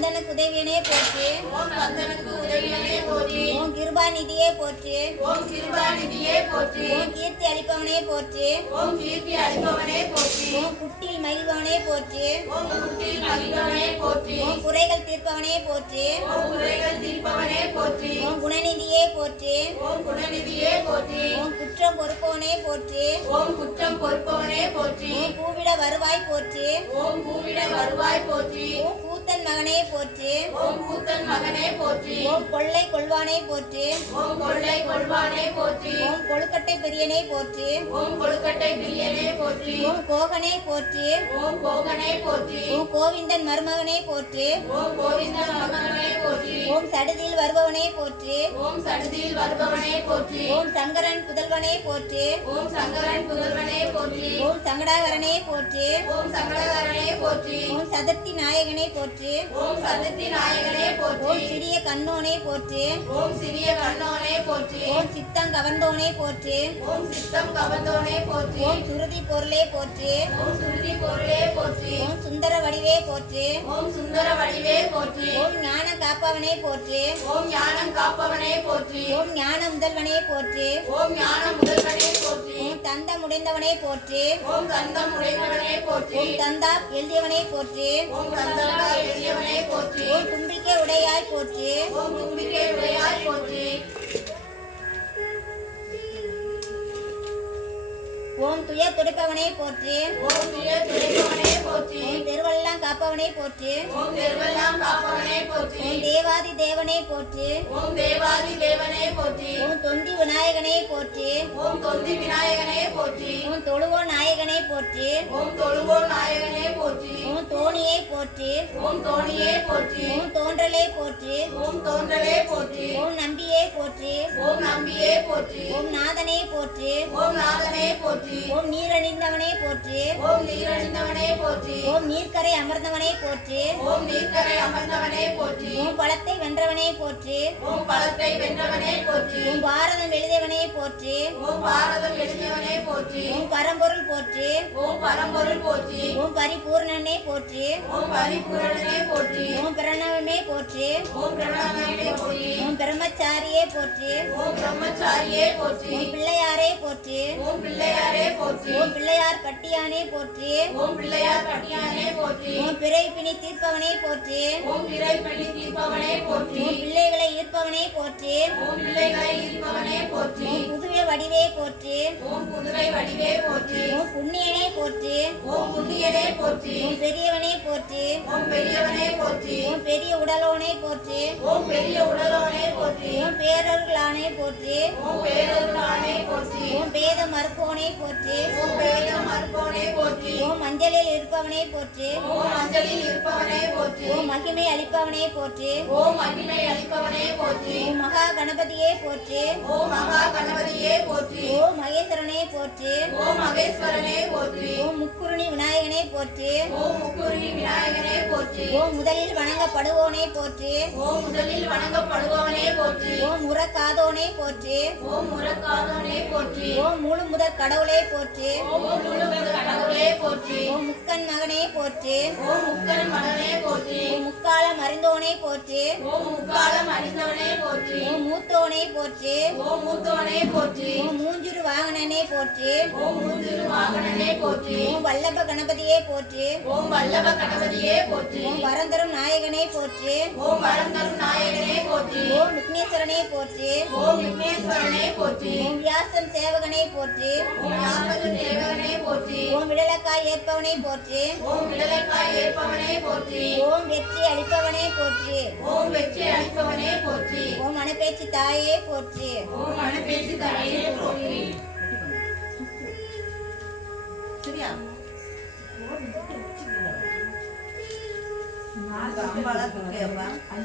கந்தனுக்கு உதவியனே போற்றி. ஓம் கந்தனுக்கு உதவியனே போற்றி. ஓம் கிருபாநிதியே போற்றி. ஓம் கிருபாநிதியே போற்றி. ஓம் கீர்த்தி அளிப்பவனே போற்றி. ஓம் கீர்த்தி அளிப்பவனே போற்றி. ஓம் குட்டில் மகிழ்பவனே போற்றி. ஓம் குட்டில் மகிழ்பவனே போற்றி. ஓம் குறைகள் தீர்ப்பவனே போற்றி. ஓம் குறைகள் தீர்ப்பவனே போற்றி. ஓம் குணநிதியே போற்றி. ஓம் குணநிதியே போற்றி. ஓம் குற்றம் பொறுப்பவனே போற்றி. ஓம் குற்றம் பொறுப்பவனே போற்றி. ஓம் பூவிட வருவாய் போற்றி. ஓம் பூவிட வருவாய் போற்றி. ஓம் கூத்தன் மகனே போற்றி. ஓம் கூத்தன் மகனே போற்றி. ஓம் கொள்ளை கொள்வானே போற்றி. ஓம் கொள்ளை கொள்வானே போற்றி. ஓம் கொழுக்கட்டை பிரியனே போற்றி. ஓம் கொழுக்கட்டை பிரியனே போற்றி. ஓம் கோகனே போற்றி. ஓம் கோகனே போற்றி. ஓம் கோவிந்தன் மருமகனே போற்றி. ஓம் கோவிந்தன் மகனே போற்றி. ஓம் சடுதியில் வருபவனே போற்றி. ஓம் சடுதியில் வருபவனே போற்றி. ஓம் சங்கரன் புதல்வனே போற்றி. ஓம் சங்கரன் புதல்வனே போற்றி. ஓம் சங்கடாகரனே போற்றி. ஓம் சங்கடகரனே போற்றி. ஓம் சதுர்த்தி நாயகனே போற்றி. ஓம் சதுர்த்தி நாயகனே போற்றி. ஓம் சிறிய கண்ணோனே போற்றி. ஓம் சிறிய கண்ணோனே போற்றி. ஓம் சித்தம் கவர்ந்தோனே போற்றி. ஓம் சித்தம் கவர்ந்தோனே போற்றி. ஓம் சுருதி பொருளே போற்றி. ஓம் சுருதி பொருளே போற்றி. ஓம் சுந்தர வடிவே போற்றி. ஓம் சுந்தர வடிவே போற்றி. ஓம் ஞான காப்பவனே போற்றி. ஓம் ஞானம் காப்பவனே போற்றி. ஓம் ஞான முதல்வனே போற்றி. ஓம் ஞான முதல்வனே போற்றி. ஓம் தந்தம் உடைந்தவனே போற்றி. ஓம் தந்தம் உடையவனே போற்றி. ஓம் தந்தா எழுதியவனே போற்றி. ஓம் தந்தா எழுதியவனே போற்றி. ஓம் தும்பிக்கை உடையாய் போற்றி. ஓம் தும்பிக்கை உடையாய் போற்றி. ஓம் துயர் துடைப்பவனே போற்றி. ஓம் துயர் துடைப்பவனே போற்றி. ஓம் தெருவெல்லாம் காப்பவனே போற்றி. ஓம் தெருவெல்லாம் காப்பவனே போற்றி. ஓம் தேவாதி தேவனே போற்றி. ஓம் தேவாதி தேவனே போற்றி. ஓம் தொந்தி விநாயகனே போற்றி. ஓம் தொந்தி விநாயகனே போற்றி. ஓம் தொழுவோ நாயகனே போற்றி. ஓம் தொழுவோர் நாயகனே போற்றி. ஓம் தோணியை போற்றி. ஓம் தோணியே போற்றி. ஓம் தோன்றலே போற்றி. ஓம் தோன்றலே போற்றி. ஓம் நம்பியே போற்றி. ஓம் நம்பியே போற்றி. ஓம் நாதனே போற்றி. ஓம் நாதனே போற்றி. ஓம் நீரணிந்தவனே போற்றி. ஓம் நீரணிந்தவனே போற்றி. ஓம் நீர்க்கரை அமர்ந்தவனே போற்றி. ஓம் நீர்க்கரை அமர்ந்தவனே போற்றி. ஓம் பழத்தை வென்றவனே போற்றி. ஓம் பழத்தை வென்றவனே போற்றி. ஓம் பாரதம் எழுதியவனே போற்றி. ஓம் பாரதம் எழுதியவனே போற்றி. ஓம் பரம்பொருள் போற்றி. ஓம் பரம்பொருள் போற்றி. ஓம் பரிபூர்ணனே போற்றி. ஓம் பரிபூரணனே போற்றி. ஓம் பிரணவமே போற்றி. ஓம் பிரணவனே போற்றி. ஓம் பிரம்மச்சாரியே போற்றி. ஓம் பிரம்மச்சாரியே போற்றி. ஓம் பிள்ளையாரே போற்றி. ஓம் பிள்ளையாரே போற்றி. ஓம் பிள்ளையார் பட்டியானே போற்றி. ஓம் பிள்ளையார் பட்டியானே போற்றி. ஓம் பிறை பிணி தீர்ப்பவனே போற்றி. ஓம் பிறை பள்ளி தீர்ப்பவனே போற்றி. ஓம் பிள்ளைகளை ஈர்ப்பவனே போற்றி. ஓம் பிள்ளைகளை ஈர்ப்பவனே போற்றி. ஓம் புதுவை வடிவே போற்றி. ஓம் குதிரை வடிவே போற்றி. ஓம் புண்ணியனே போற்றி. ஓம் புண்ணியனே போற்றி. ஓம் பெரியவனே போற்றி. ஓம் பெரியவனே போற்றி. ஓம் பெரிய உடலோனே போற்றி. ஓம் பெரிய உடலோனே போற்றி. ஓம் பேரருளானே போற்றி. ஓம் பேரருளானே போற்றி. ஓம் பேத மறுப்போனே போற்றி. ஓம் பேதம் அற்போனே போற்றி. ஓம் மஞ்சளில் இருப்பவனே போற்றி. ஓம் அஞ்சலில் இருப்பவனே போற்றி. ஓம் மகிமை அளிப்பவனே போற்றி. ஓம் மகிமை அளிப்பவனே போற்றி. ஓம் மகா கணபதியே போற்றி. ஓம் மகா கணபதியே போற்றி. ஓம் மகேஸ்வரனே போற்றி. ஓம் மகேஸ்வரனே போற்றி. ஓம் முக்குருணி விநாயகனே போற்றி. ஓம் முக்குருணி விநாயகனே போற்றி. ஓம் முதலில் வணங்கப்படுவோனே போற்றி. ஓம் முதலில் வணங்கப்படுபவனே போற்றி. ஓம் முறக்காதோனே போற்றி. ஓம் முறக்காதவனே போற்றி. ஓம் முழு முதற் கடவுளே போற்றி. ஓம் முழு முதற் கடவுளே போற்றி. ஓம் முக்கன் மகனே போற்றி. ஓம் முக்கன் மகனே போற்றி. ஓம் முக்காலம் அறிந்தோனே போற்றி. ஓம் முக்காலம் அறிந்தவனே போற்றி. ஓம் மூத்தோனே போற்றி. ஓம் மூத்தவனே போற்றி. ஓம் மூஞ்சுரு வாகனனே போற்றி. ஓம் மூந்திரு வாகனனே போற்றி. ஓம் வல்லப கணபதியே போற்றி. ஓம் வல்லப கணபதியே போற்றி. ஓம் வரந்தரும் நாயகனே போற்றி. ஓம் வரந்தரும் நாயகனே போற்றி. ஓம் விக்னேஸ்வரனே போற்றி. ஓம் விக்னேஸ்வரனே போற்றி. ஓம் வியாசம் சேவகனே போற்றி. ஓம் யாசக தேவகனே போற்றி. ஓம் விடலக்காய் ஏற்பவனே போற்றி. ஓம் விடலைக்காய் ஏற்பவனே போற்றி. ஓம் வெற்றி அளிப்பவனே போற்றி. ஓம் வெற்றி அளிப்பவனே போற்றி. ஓம் மனப்பேச்சு தாயே போற்றி. ஓம் மனப்பேச்சு தரையே போற்றி. சரியா?